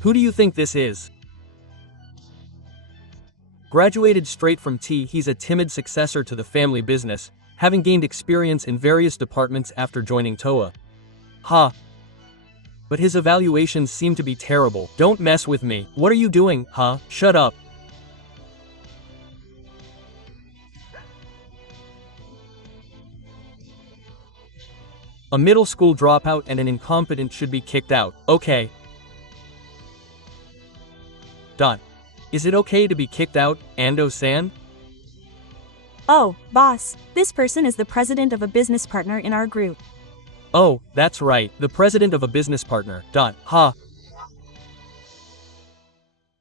Who do you think this is? Graduated straight from T, he's a timid successor to the family business, having gained experience in various departments after joining TOA. Ha. But his evaluations seem to be terrible. Don't mess with me. What are you doing, huh? Shut up. A middle school dropout and an incompetent should be kicked out. Okay. Is it okay to be kicked out, Ando-san? Oh, boss, this person is the president of a business partner in our group. Oh, that's right, the president of a business partner. Ha.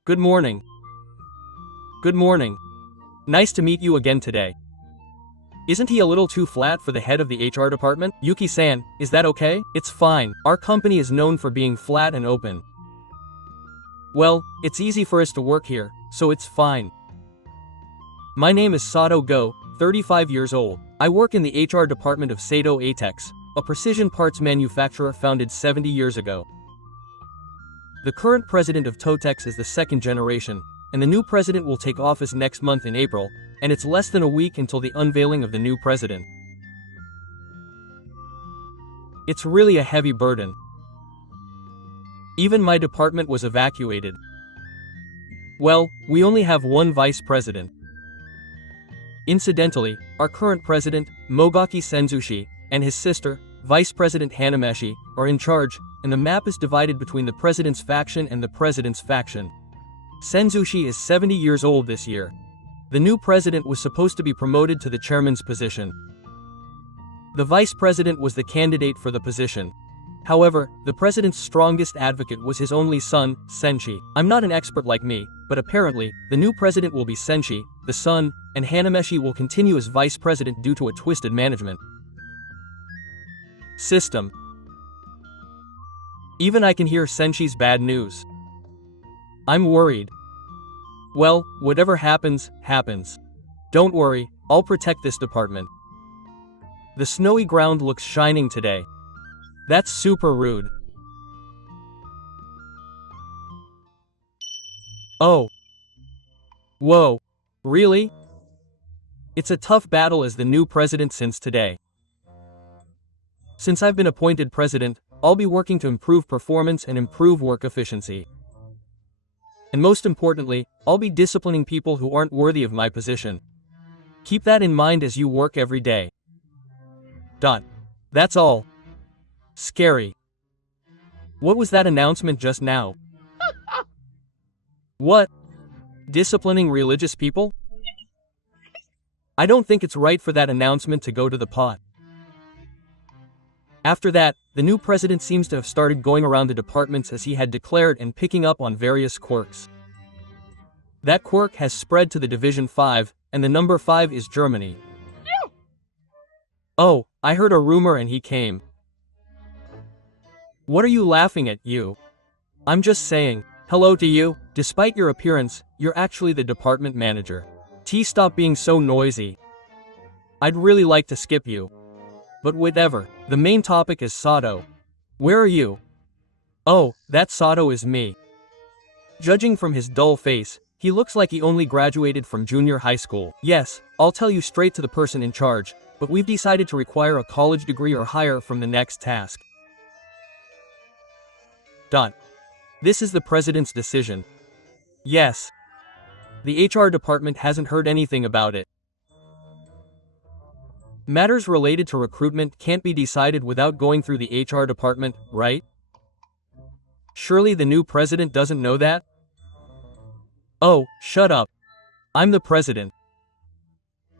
Good morning. Good morning. Nice to meet you again today. Isn't he a little too flat for the head of the HR department? Yuki-san, is that okay? It's fine. Our company is known for being flat and open. Well, it's easy for us to work here, so it's fine. My name is Sato Go, 35 years old. I work in the HR department of Sato Atex, a precision parts manufacturer founded 70 years ago. The current president of Totex is the second generation, and the new president will take office next month in April, and it's less than a week until the unveiling of the new president. It's really a heavy burden. Even my department was evacuated. Well, we only have one vice president. Incidentally, our current president, Mogaki Senzushi, and his sister, Vice President Hanameshi, are in charge, and the map is divided between the president's faction and the president's faction. Senzushi is 70 years old this year. The new president was supposed to be promoted to the chairman's position. The vice president was the candidate for the position. However, the president's strongest advocate was his only son, Senshi. I'm not an expert like me, but apparently, the new president will be Senshi, the son, and Hanameshi will continue as vice president due to a twisted management system. Even I can hear Senshi's bad news. I'm worried. Well, whatever happens, happens. Don't worry, I'll protect this department. The snowy ground looks shining today. That's super rude. Oh. Whoa. Really? It's a tough battle as the new president since today. Since I've been appointed president, I'll be working to improve performance and improve work efficiency. And most importantly, I'll be disciplining people who aren't worthy of my position. Keep that in mind as you work every day. That's all. Scary. What was that announcement just now? What? Disciplining religious people? I don't think it's right for that announcement to go to the pot. After that, the new president seems to have started going around the departments as he had declared and picking up on various quirks. That quirk has spread to the Division 5, and the number 5 is Germany. Oh, I heard a rumor and he came. What are you laughing at, you? I'm just saying, hello to you. Despite your appearance, you're actually the department manager. Stop being so noisy. I'd really like to skip you. But whatever, the main topic is Sato. Where are you? Oh, that Sato is me. Judging from his dull face, he looks like he only graduated from junior high school. Yes, I'll tell you straight to the person in charge, but we've decided to require a college degree or higher from the next task. This is the president's decision. Yes. The HR department hasn't heard anything about it. Matters related to recruitment can't be decided without going through the HR department, right? Surely the new president doesn't know that? Oh, shut up. I'm the president.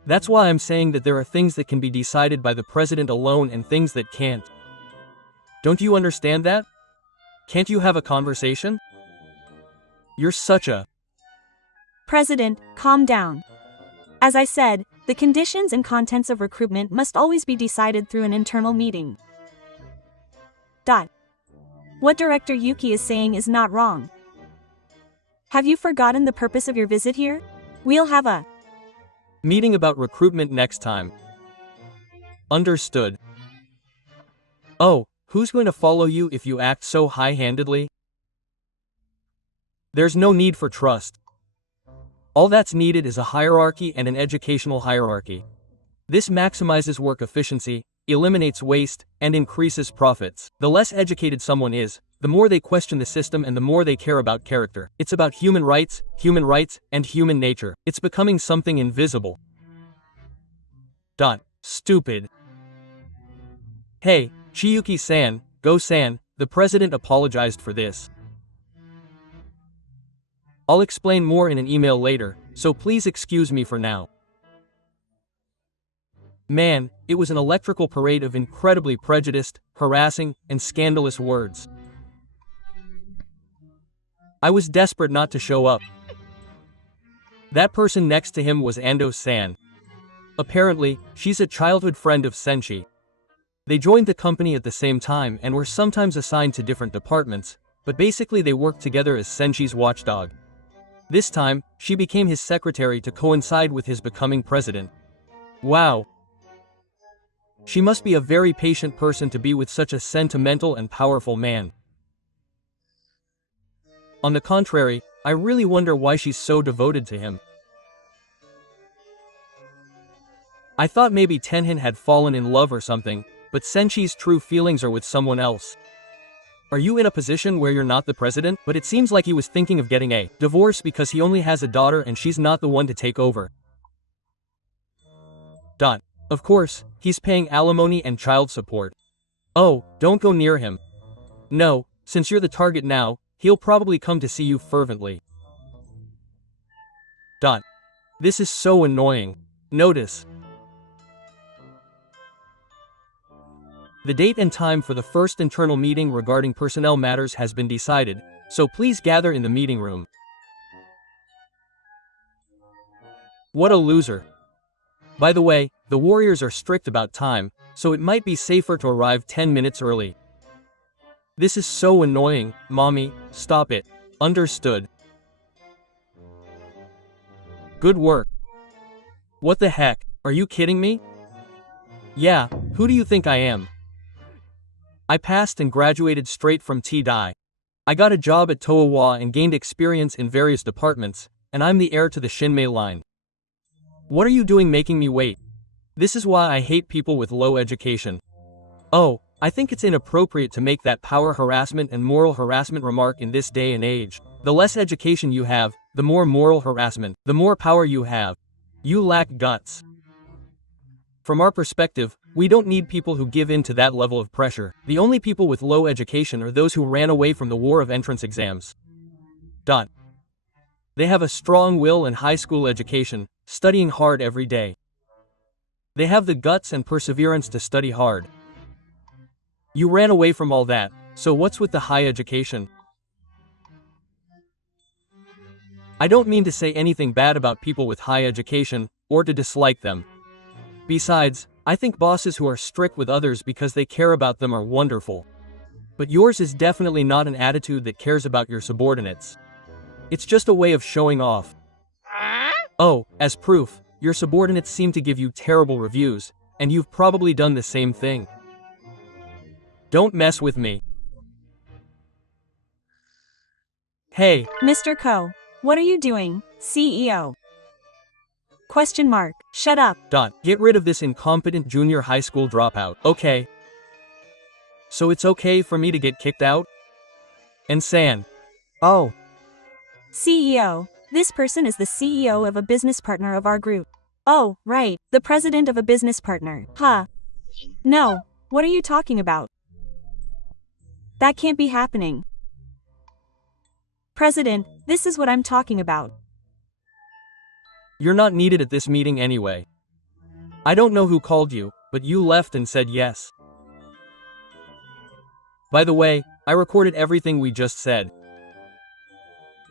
That's why I'm saying that there are things that can be decided by the president alone and things that can't. Don't you understand that? Can't you have a conversation? You're such a... President, calm down. As I said, the conditions and contents of recruitment must always be decided through an internal meeting. What Director Yuki is saying is not wrong. Have you forgotten the purpose of your visit here? We'll have a meeting about recruitment next time. Understood. Oh, who's going to follow you if you act so high-handedly? There's no need for trust. All that's needed is a hierarchy and an educational hierarchy. This maximizes work efficiency, eliminates waste, and increases profits. The less educated someone is, the more they question the system and the more they care about character. It's about human rights, and human nature. It's becoming something invisible. Stupid. Hey, Chiyuki-san, Go-san, the president apologized for this. I'll explain more in an email later, so please excuse me for now. Man, it was an electrical parade of incredibly prejudiced, harassing, and scandalous words. I was desperate not to show up. That person next to him was Ando-san. Apparently, she's a childhood friend of Senshi. They joined the company at the same time and were sometimes assigned to different departments, but basically they worked together as Senshi's watchdog. This time, she became his secretary to coincide with his becoming president. Wow. She must be a very patient person to be with such a sentimental and powerful man. On the contrary, I really wonder why she's so devoted to him. I thought maybe Tenhin had fallen in love or something, but Senshi's true feelings are with someone else. Are you in a position where you're not the president? But it seems like he was thinking of getting a divorce because he only has a daughter and she's not the one to take over. Of course, he's paying alimony and child support. Oh, don't go near him. No, since you're the target now, he'll probably come to see you fervently. This is so annoying. Notice. The date and time for the first internal meeting regarding personnel matters has been decided, so please gather in the meeting room. What a loser. By the way, the Warriors are strict about time, so it might be safer to arrive 10 minutes early. This is so annoying, mommy, stop it. Understood. Good work. What the heck, are you kidding me? Yeah, who do you think I am? I passed and graduated straight from T-Dai. I got a job at Toawa and gained experience in various departments, and I'm the heir to the Shinmei line. What are you doing making me wait? This is why I hate people with low education. Oh, I think it's inappropriate to make that power harassment and moral harassment remark in this day and age. The less education you have, the more moral harassment, the more power you have. You lack guts. From our perspective, we don't need people who give in to that level of pressure. The only people with low education are those who ran away from the war of entrance exams. They have a strong will and high school education, studying hard every day. They have the guts and perseverance to study hard. You ran away from all that, so what's with the high education? I don't mean to say anything bad about people with high education, or to dislike them. Besides, I think bosses who are strict with others because they care about them are wonderful. But yours is definitely not an attitude that cares about your subordinates. It's just a way of showing off. Oh, as proof, your subordinates seem to give you terrible reviews, and you've probably done the same thing. Don't mess with me. Hey. Mr. Ko, what are you doing, CEO? Question mark. Shut up. Get rid of this incompetent junior high school dropout. Okay. So it's okay for me to get kicked out? And San. Oh. CEO, this person is the CEO of a business partner of our group. Oh, right, the president of a business partner. Huh. No, what are you talking about? That can't be happening. President, this is what I'm talking about. You're not needed at this meeting anyway. I don't know who called you, but you left and said yes. By the way, I recorded everything we just said.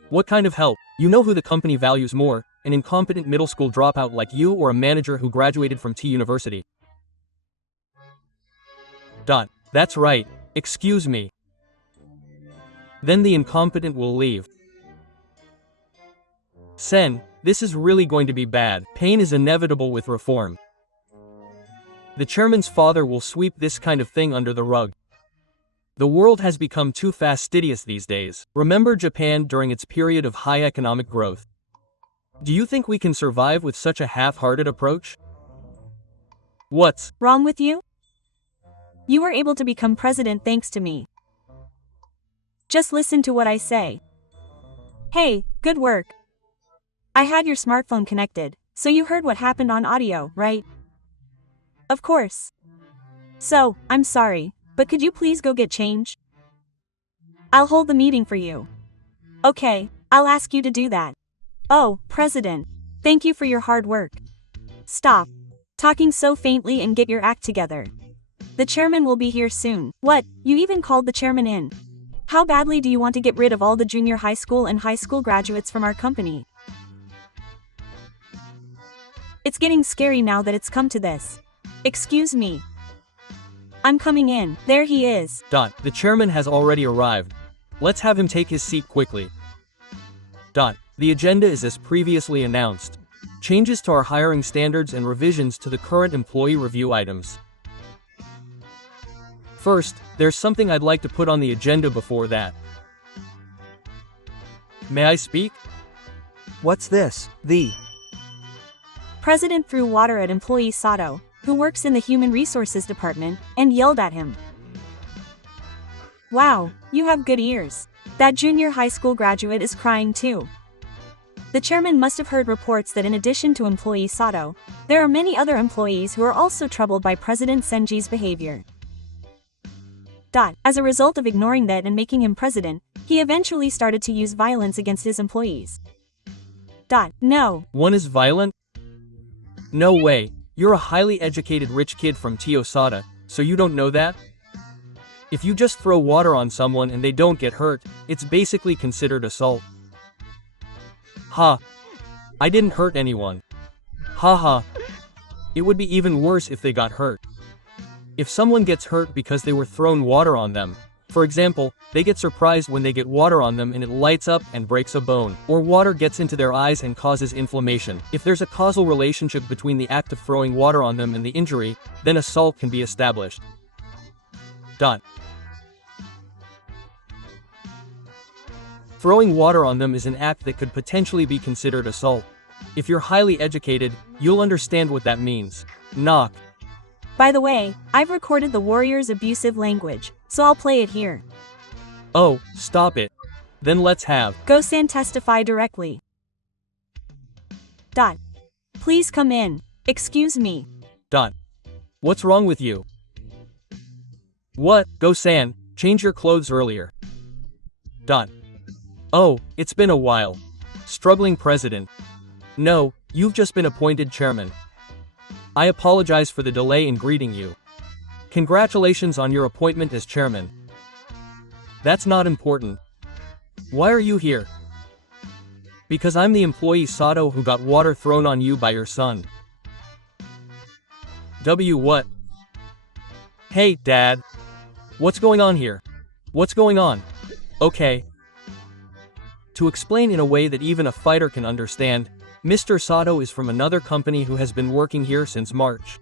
What kind of help? You know who the company values more, an incompetent middle school dropout like you or a manager who graduated from T University? That's right, excuse me. Then the incompetent will leave. Sen, this is really going to be bad. Pain is inevitable with reform. The chairman's father will sweep this kind of thing under the rug. The world has become too fastidious these days. Remember Japan during its period of high economic growth. Do you think we can survive with such a half-hearted approach? What's wrong with you? You were able to become president thanks to me. Just listen to what I say. Hey, good work. I had your smartphone connected, so you heard what happened on audio, right? Of course. So, I'm sorry, but could you please go get change? I'll hold the meeting for you. Okay, I'll ask you to do that. Oh, President. Thank you for your hard work. Stop talking so faintly and get your act together. The chairman will be here soon. What, you even called the chairman in? How badly do you want to get rid of all the junior high school and high school graduates from our company? It's getting scary now that it's come to this. Excuse me. I'm coming in. There he is. The chairman has already arrived. Let's have him take his seat quickly. The agenda is as previously announced. Changes to our hiring standards and revisions to the current employee review items. First, there's something I'd like to put on the agenda before that. May I speak? What's this? The President threw water at employee Sato, who works in the Human Resources Department, and yelled at him. Wow, you have good ears. That junior high school graduate is crying too. The chairman must have heard reports that in addition to employee Sato, there are many other employees who are also troubled by President Senji's behavior. As a result of ignoring that and making him president, he eventually started to use violence against his employees. No. One is violent? No way. You're a highly educated rich kid from Tiyosada, so you don't know that? If you just throw water on someone and they don't get hurt, it's basically considered assault. Ha. I didn't hurt anyone. Haha. It would be even worse if they got hurt. If someone gets hurt because they were thrown water on them, for example, they get surprised when they get water on them and it lights up and breaks a bone, or water gets into their eyes and causes inflammation. If there's a causal relationship between the act of throwing water on them and the injury, then assault can be established. Throwing water on them is an act that could potentially be considered assault. If you're highly educated, you'll understand what that means. Knock. By the way, I've recorded the warrior's abusive language, so I'll play it here. Oh, stop it. Then let's have Go-san testify directly. Please come in. Excuse me. What's wrong with you? What, Go-san, change your clothes earlier. Oh, it's been a while. Struggling president. No, you've just been appointed chairman. I apologize for the delay in greeting you. Congratulations on your appointment as chairman. That's not important. Why are you here? Because I'm the employee Sato who got water thrown on you by your son. What? Hey, Dad. What's going on here? What's going on? Okay. To explain in a way that even a fighter can understand, Mr. Sato is from another company who has been working here since March.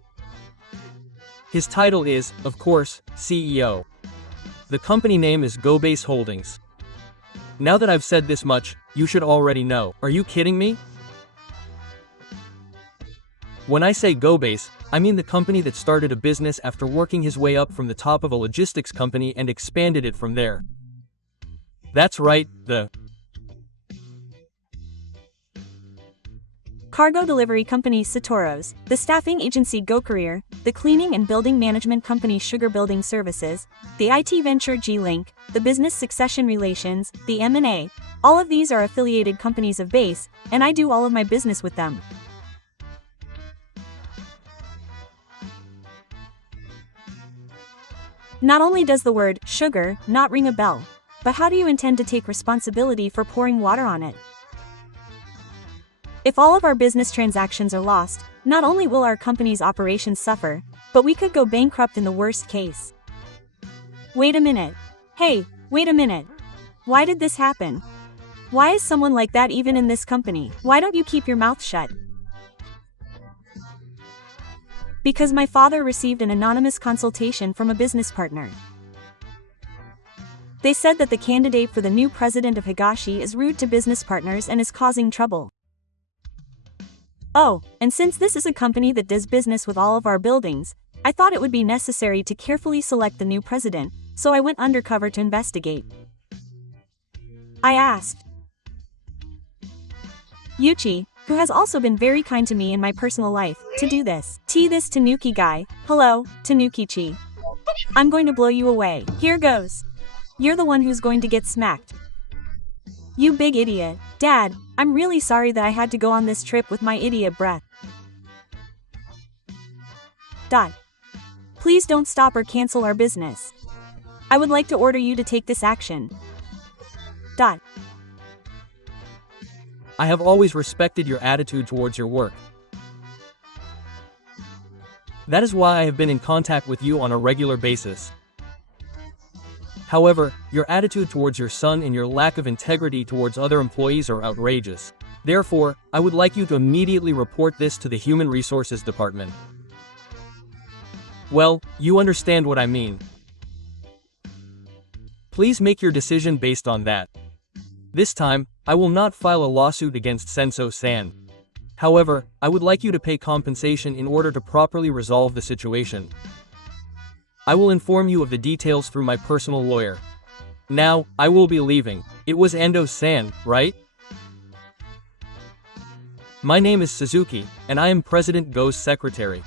His title is, of course, CEO. The company name is GoBase Holdings. Now that I've said this much, you should already know. Are you kidding me? When I say GoBase, I mean the company that started a business after working his way up from the top of a logistics company and expanded it from there. That's right, the cargo delivery company Satoros, the staffing agency GoCareer, the cleaning and building management company Sugar Building Services, the IT venture G-Link, the business succession relations, the M&A, all of these are affiliated companies of Base, and I do all of my business with them. Not only does the word sugar not ring a bell, but how do you intend to take responsibility for pouring water on it? If all of our business transactions are lost, not only will our company's operations suffer, but we could go bankrupt in the worst case. Wait a minute. Hey, wait a minute. Why did this happen? Why is someone like that even in this company? Why don't you keep your mouth shut? Because my father received an anonymous consultation from a business partner. They said that the candidate for the new president of Higashi is rude to business partners and is causing trouble. Oh, and since this is a company that does business with all of our buildings, I thought it would be necessary to carefully select the new president, so I went undercover to investigate. I asked Yuchi, who has also been very kind to me in my personal life, to do this. This Tanuki guy. Hello, Tanuki-chi. I'm going to blow you away. Here goes. You're the one who's going to get smacked. You big idiot. Dad, I'm really sorry that I had to go on this trip with my idiot breath. Please don't stop or cancel our business. I would like to order you to take this action. I have always respected your attitude towards your work. That is why I have been in contact with you on a regular basis. However, your attitude towards your son and your lack of integrity towards other employees are outrageous. Therefore, I would like you to immediately report this to the Human Resources Department. Well, you understand what I mean. Please make your decision based on that. This time, I will not file a lawsuit against Senso-san. However, I would like you to pay compensation in order to properly resolve the situation. I will inform you of the details through my personal lawyer. Now, I will be leaving. It was Endo-san, right? My name is Suzuki, and I am President Go's secretary.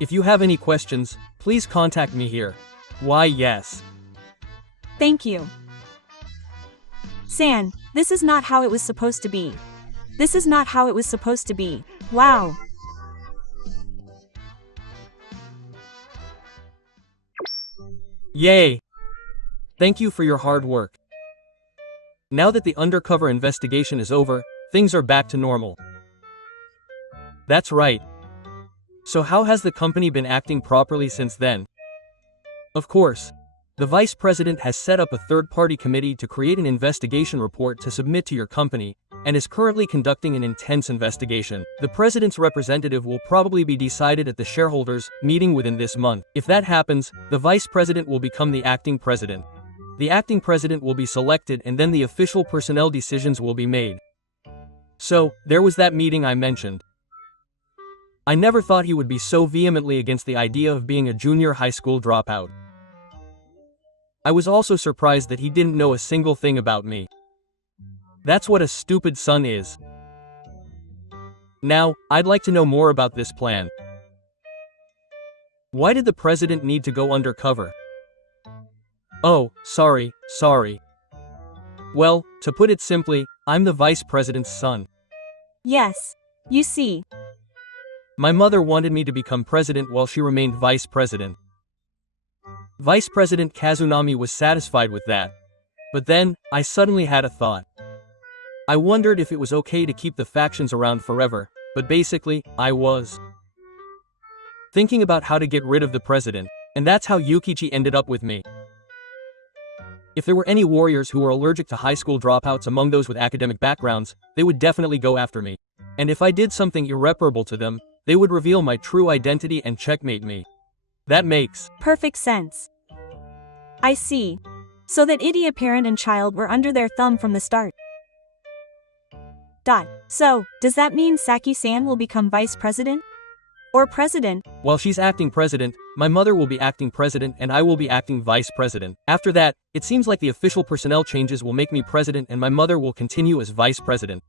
If you have any questions, please contact me here. Why, yes. Thank you. San, this is not how it was supposed to be. This is not how it was supposed to be. Wow. Yay! Thank you for your hard work. Now that the undercover investigation is over, things are back to normal. That's right. So how has the company been acting properly since then? Of course. The vice president has set up a third-party committee to create an investigation report to submit to your company, and is currently conducting an intense investigation. The president's representative will probably be decided at the shareholders' meeting within this month. If that happens, the vice president will become the acting president. The acting president will be selected and then the official personnel decisions will be made. So, there was that meeting I mentioned. I never thought he would be so vehemently against the idea of being a junior high school dropout. I was also surprised that he didn't know a single thing about me. That's what a stupid son is. Now, I'd like to know more about this plan. Why did the president need to go undercover? Oh, sorry. Well, to put it simply, I'm the vice president's son. Yes. You see. My mother wanted me to become president while she remained vice president. Vice President Kazunami was satisfied with that. But then, I suddenly had a thought. I wondered if it was okay to keep the factions around forever, but basically, I was thinking about how to get rid of the president, and that's how Yukichi ended up with me. If there were any warriors who were allergic to high school dropouts among those with academic backgrounds, they would definitely go after me. And if I did something irreparable to them, they would reveal my true identity and checkmate me. That makes perfect sense. I see. So that idiot parent and child were under their thumb from the start. So, does that mean Saki-san will become vice president? Or president? While she's acting president, my mother will be acting president and I will be acting vice president. After that, it seems like the official personnel changes will make me president and my mother will continue as vice president.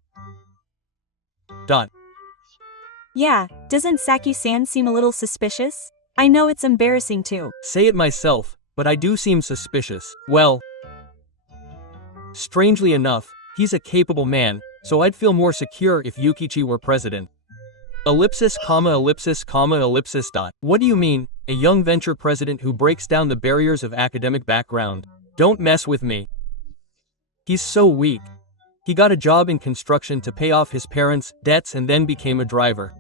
Yeah, doesn't Saki-san seem a little suspicious? I know it's embarrassing too. Say it myself, but I do seem suspicious. Well, strangely enough, he's a capable man, so I'd feel more secure if Yukichi were president. Ellipsis, comma, ellipsis, comma, ellipsis. What do you mean, a young venture president who breaks down the barriers of academic background? Don't mess with me. He's so weak. He got a job in construction to pay off his parents' debts and then became a driver.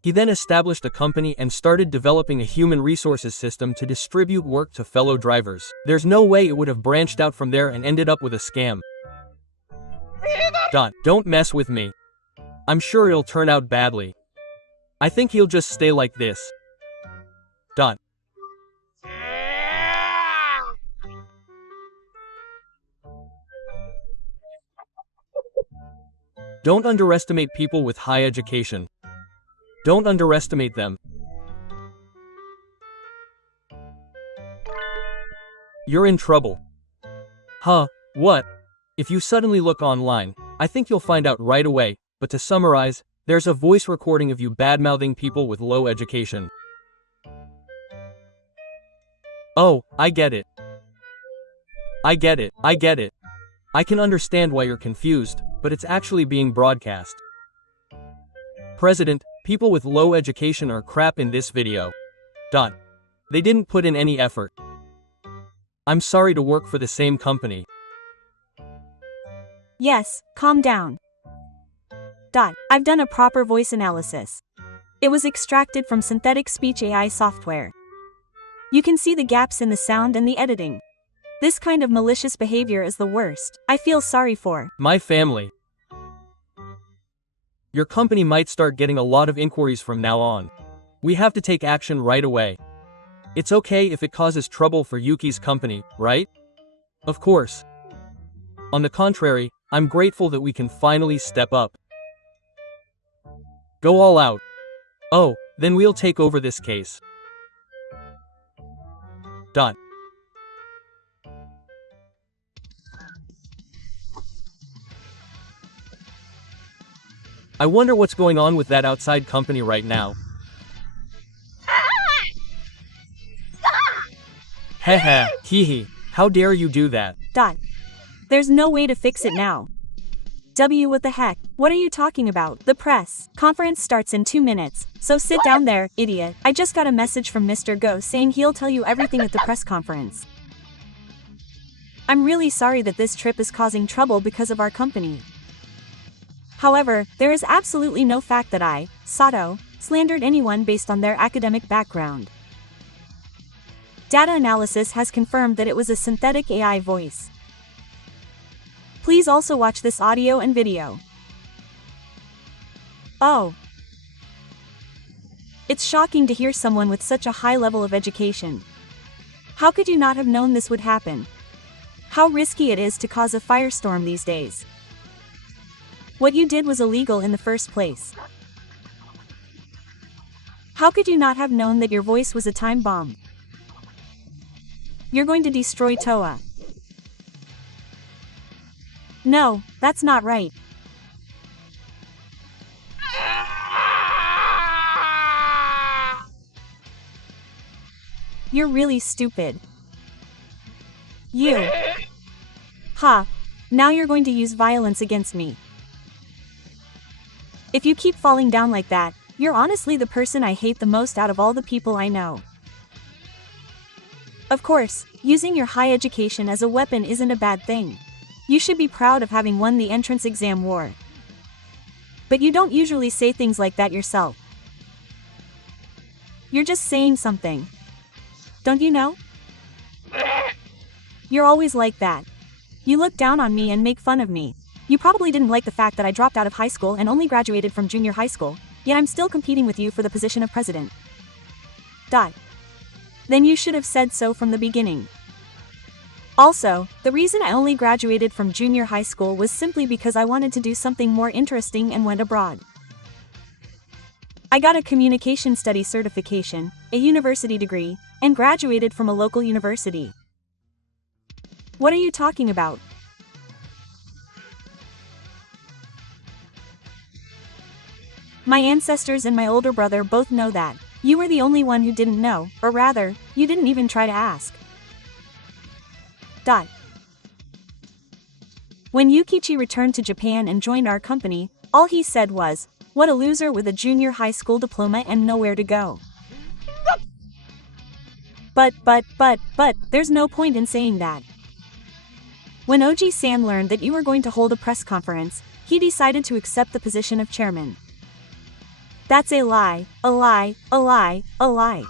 He then established a company and started developing a human resources system to distribute work to fellow drivers. There's no way it would have branched out from there and ended up with a scam. Don't mess with me. I'm sure it'll turn out badly. I think he'll just stay like this. Don't underestimate people with high education. Don't underestimate them. You're in trouble. Huh, what? If you suddenly look online, I think you'll find out right away, but to summarize, there's a voice recording of you bad-mouthing people with low education. Oh, I get it. I get it. I can understand why you're confused, but it's actually being broadcast. President, people with low education are crap in this video. They didn't put in any effort. I'm sorry to work for the same company. Yes, calm down. I've done a proper voice analysis. It was extracted from synthetic speech AI software. You can see the gaps in the sound and the editing. This kind of malicious behavior is the worst. I feel sorry for my family. Your company might start getting a lot of inquiries from now on. We have to take action right away. It's okay if it causes trouble for Yuki's company, right? Of course. On the contrary, I'm grateful that we can finally step up. Go all out. Oh, then we'll take over this case. I wonder what's going on with that outside company right now. Haha, hee, how dare you do that? There's no way to fix it now. What the heck? What are you talking about? The press conference starts in 2 minutes, so sit down there, idiot. I just got a message from Mr. Go saying he'll tell you everything at the press conference. I'm really sorry that this trip is causing trouble because of our company. However, there is absolutely no fact that I, Sato, slandered anyone based on their academic background. Data analysis has confirmed that it was a synthetic AI voice. Please also watch this audio and video. Oh. It's shocking to hear someone with such a high level of education. How could you not have known this would happen? How risky it is to cause a firestorm these days. What you did was illegal in the first place. How could you not have known that your voice was a time bomb? You're going to destroy Toa. No, that's not right. You're really stupid. You. Ha. Now you're going to use violence against me. If you keep falling down like that, you're honestly the person I hate the most out of all the people I know. Of course, using your high education as a weapon isn't a bad thing. You should be proud of having won the entrance exam war. But you don't usually say things like that yourself. You're just saying something. Don't you know? You're always like that. You look down on me and make fun of me. You probably didn't like the fact that I dropped out of high school and only graduated from junior high school, yet I'm still competing with you for the position of president. Then you should have said so from the beginning. Also, the reason I only graduated from junior high school was simply because I wanted to do something more interesting and went abroad. I got a communication studies certification, a university degree, and graduated from a local university. What are you talking about? My ancestors and my older brother both know that. You were the only one who didn't know, or rather, you didn't even try to ask. When Yukichi returned to Japan and joined our company, all he said was, "What a loser with a junior high school diploma and nowhere to go." But, there's no point in saying that. When Oji-san learned that you were going to hold a press conference, he decided to accept the position of chairman. That's a lie, a lie, a lie, a lie.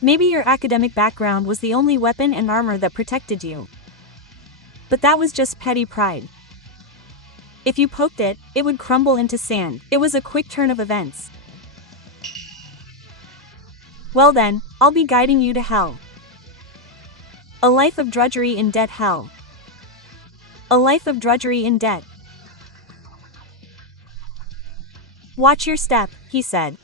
Maybe your academic background was the only weapon and armor that protected you. But that was just petty pride. If you poked it, it would crumble into sand. It was a quick turn of events. Well then, I'll be guiding you to hell. A life of drudgery in debt hell. A life of drudgery in debt. Watch your step, he said.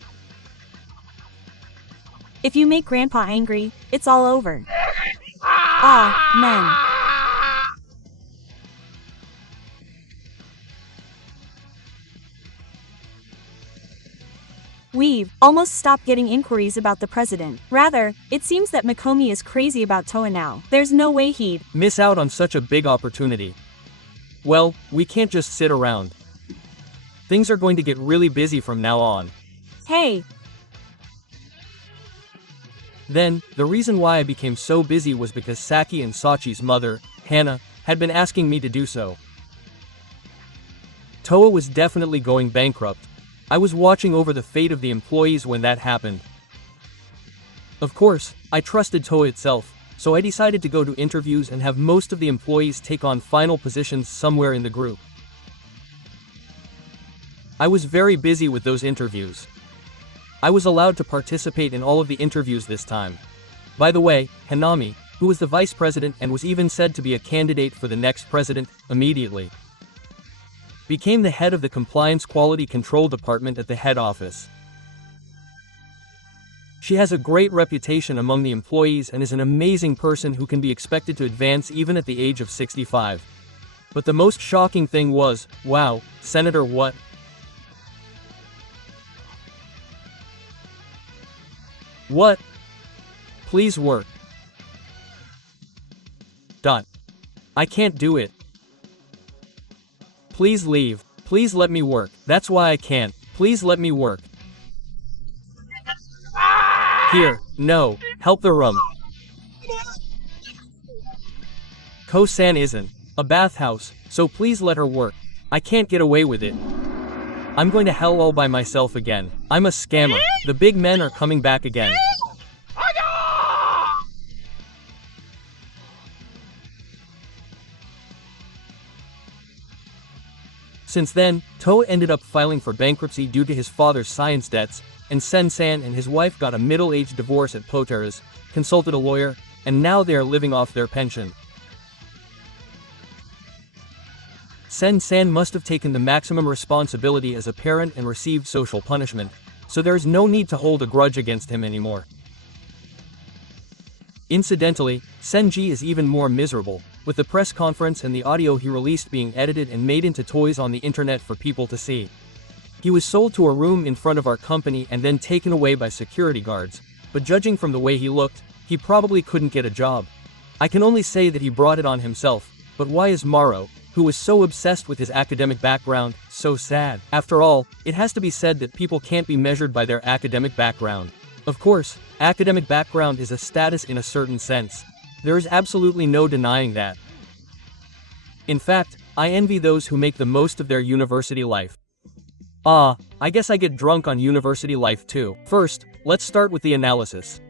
If you make Grandpa angry, it's all over. Amen. We've almost stopped getting inquiries about the president. Rather, it seems that Makomi is crazy about Toa now. There's no way he'd miss out on such a big opportunity. Well, we can't just sit around. Things are going to get really busy from now on. Hey! Then, the reason why I became so busy was because Saki and Sachi's mother, Hannah, had been asking me to do so. Toa was definitely going bankrupt. I was watching over the fate of the employees when that happened. Of course, I trusted Toa itself, so I decided to go to interviews and have most of the employees take on final positions somewhere in the group. I was very busy with those interviews. I was allowed to participate in all of the interviews this time. By the way, Hanami, who was the vice president and was even said to be a candidate for the next president, immediately became the head of the Compliance Quality Control Department at the head office. She has a great reputation among the employees and is an amazing person who can be expected to advance even at the age of 65. But the most shocking thing was, wow, Senator what? What? Please work. I can't do it. Please leave. Please let me work. That's why I can't. Please let me work. Here, no, help the room. Ko-san isn't a bathhouse, so please let her work. I can't get away with it. I'm going to hell all by myself again. I'm a scammer. The big men are coming back again. Since then, Toa ended up filing for bankruptcy due to his father's science debts, and Sen-san and his wife got a middle-aged divorce at Potera's, consulted a lawyer, and now they are living off their pension. Sen-san must have taken the maximum responsibility as a parent and received social punishment, so there is no need to hold a grudge against him anymore. Incidentally, Senji is even more miserable, with the press conference and the audio he released being edited and made into toys on the internet for people to see. He was sold to a room in front of our company and then taken away by security guards, but judging from the way he looked, he probably couldn't get a job. I can only say that he brought it on himself, but why is Maro, who was so obsessed with his academic background, so sad? After all, it has to be said that people can't be measured by their academic background. Of course, academic background is a status in a certain sense. There is absolutely no denying that. In fact, I envy those who make the most of their university life. I guess I get drunk on university life too. First, let's start with the analysis.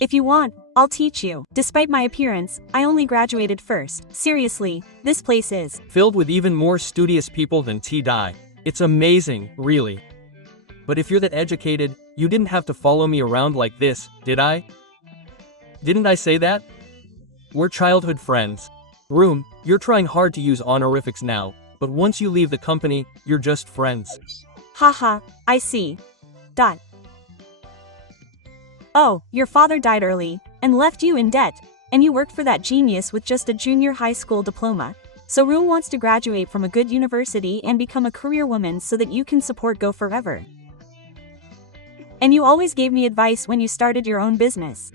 If you want, I'll teach you. Despite my appearance, I only graduated first. Seriously, this place is filled with even more studious people than T-Dai. It's amazing, really. But if you're that educated, you didn't have to follow me around like this, did I? Didn't I say that? We're childhood friends. Room, you're trying hard to use honorifics now, but once you leave the company, you're just friends. Haha, I see. Oh, your father died early, and left you in debt, and you worked for that genius with just a junior high school diploma. So Room wants to graduate from a good university and become a career woman so that you can support Go Forever. And you always gave me advice when you started your own business.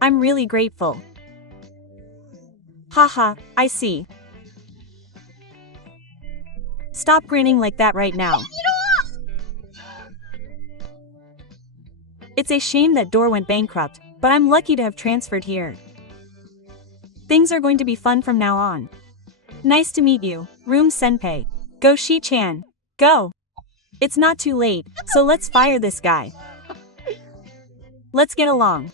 I'm really grateful. Haha, I see. Stop grinning like that right now. It's a shame that Door went bankrupt, but I'm lucky to have transferred here. Things are going to be fun from now on. Nice to meet you, Room Senpai. Go Shi-chan. Go! It's not too late, so let's fire this guy. Let's get along.